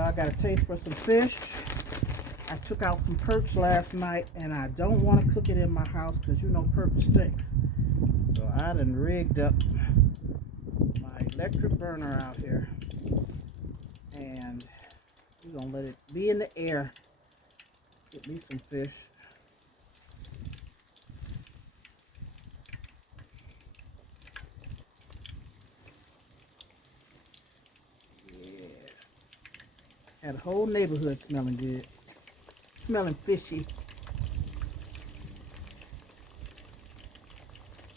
Y'all, I got a taste for some fish. I took out some perch last night, and I don't want to cook it in my house because you know perch stinks. So I done rigged up my electric burner out here, and we're gonna let it be in the air. Get me some fish. Yeah. Had a whole neighborhood smelling good. Smelling fishy.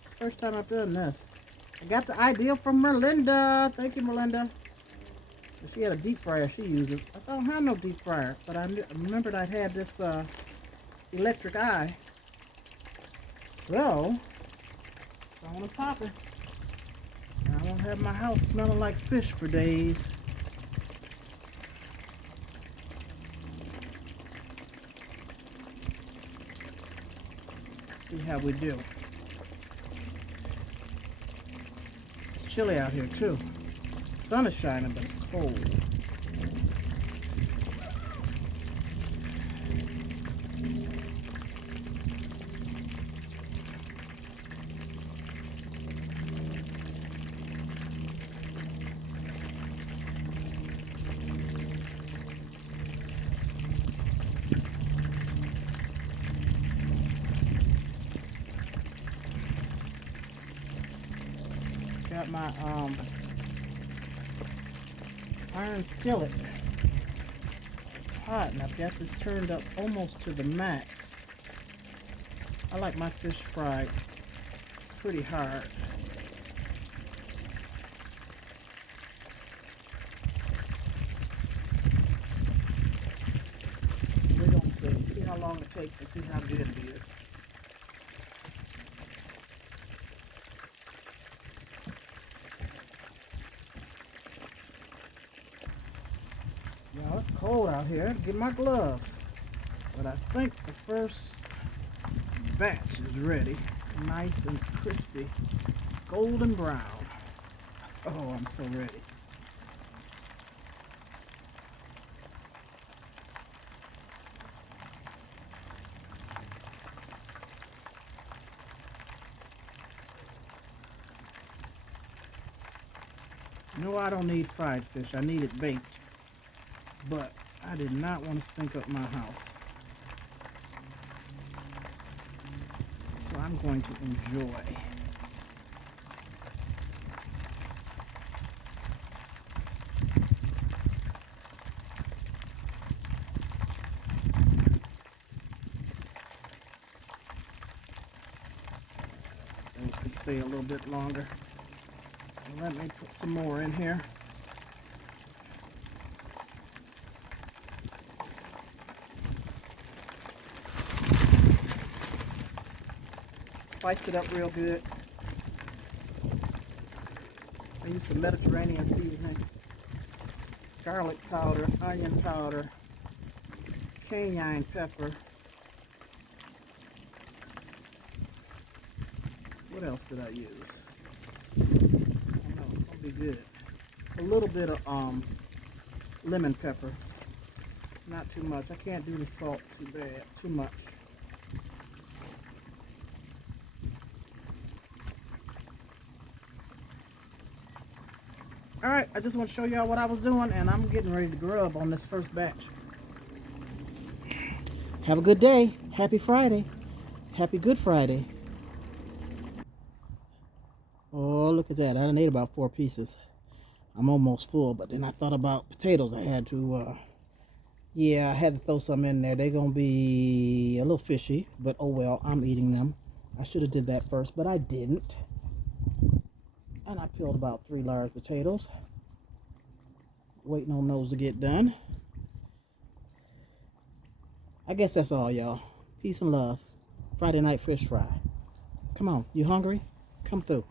It's the first time I've done this. I got the idea from Melinda. Thank you, Melinda. She had a deep fryer she uses. I said, I don't have no deep fryer, but I remembered I had this electric eye. So I want to pop it. I won't have my house smelling like fish for days. See how we do. It's chilly out here too. The sun is shining, but it's cold. Got my iron skillet hot, and I've got this turned up almost to the max. I like my fish fried pretty hard. So we're gonna see how long it takes and see how good it is. Now it's cold out here. Get my gloves. But I think the first batch is ready. Nice and crispy. Golden brown. Oh, I'm so ready. No, I don't need fried fish. I need it baked. But I did not want to stink up my house. So I'm going to enjoy. Those can stay a little bit longer. Let me put some more in here. Spice it up real good. I use some Mediterranean seasoning, garlic powder, onion powder, cayenne pepper. What else did I use? I don't know, it's gonna be good. A little bit of lemon pepper. Not too much. I can't do the salt too much. Alright, I just want to show y'all what I was doing, and I'm getting ready to grub on this first batch. Have a good day. Happy Friday. Happy Good Friday. Oh, look at that. I done ate about 4 pieces. I'm almost full, but then I thought about potatoes. I had to, yeah, I had to throw some in there. They're going to be a little fishy, but oh well, I'm eating them. I should have did that first, but I didn't. And I peeled about 3 large potatoes. Waiting on those to get done. I guess that's all, y'all. Peace and love. Friday night fish fry. Come on, you hungry? Come through.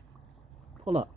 Pull up.